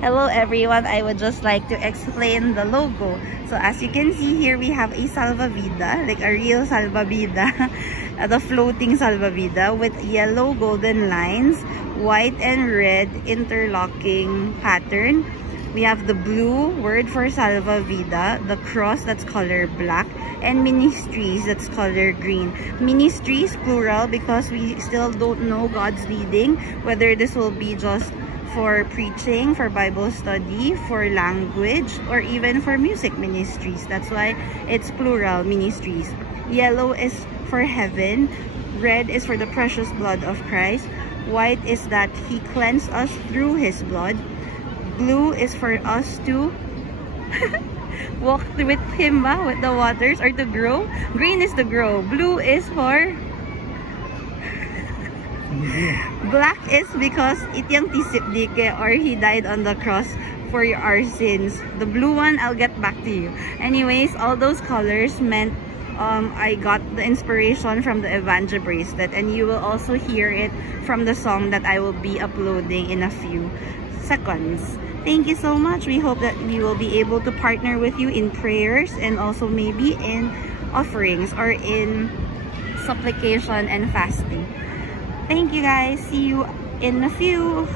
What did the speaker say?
Hello everyone, I would just like to explain the logo. So as you can see here, we have a salvavida, like a real salvavida, the floating salvavida with yellow golden lines, white and red interlocking pattern. We have the blue word for salvavida, the cross that's color black, and ministries that's color green. Ministries plural because we still don't know God's leading, whether this will be just for preaching, for Bible study, for language, or even for music ministries. That's why it's plural, ministries. Yellow is for heaven, red is for the precious blood of Christ, white is that He cleansed us through His blood, blue is for us to walk with Him with the waters, or to grow. Green is to grow. Blue is for black is because ityang tisip dike, or He died on the cross for our sins. The blue one, I'll get back to you. Anyways, all those colors meant I got the inspiration from the Evangel bracelet, and you will also hear it from the song that I will be uploading in a few seconds. Thank you so much. We hope that we will be able to partner with you in prayers and also maybe in offerings or in supplication and fasting. Thank you guys. See you in a few.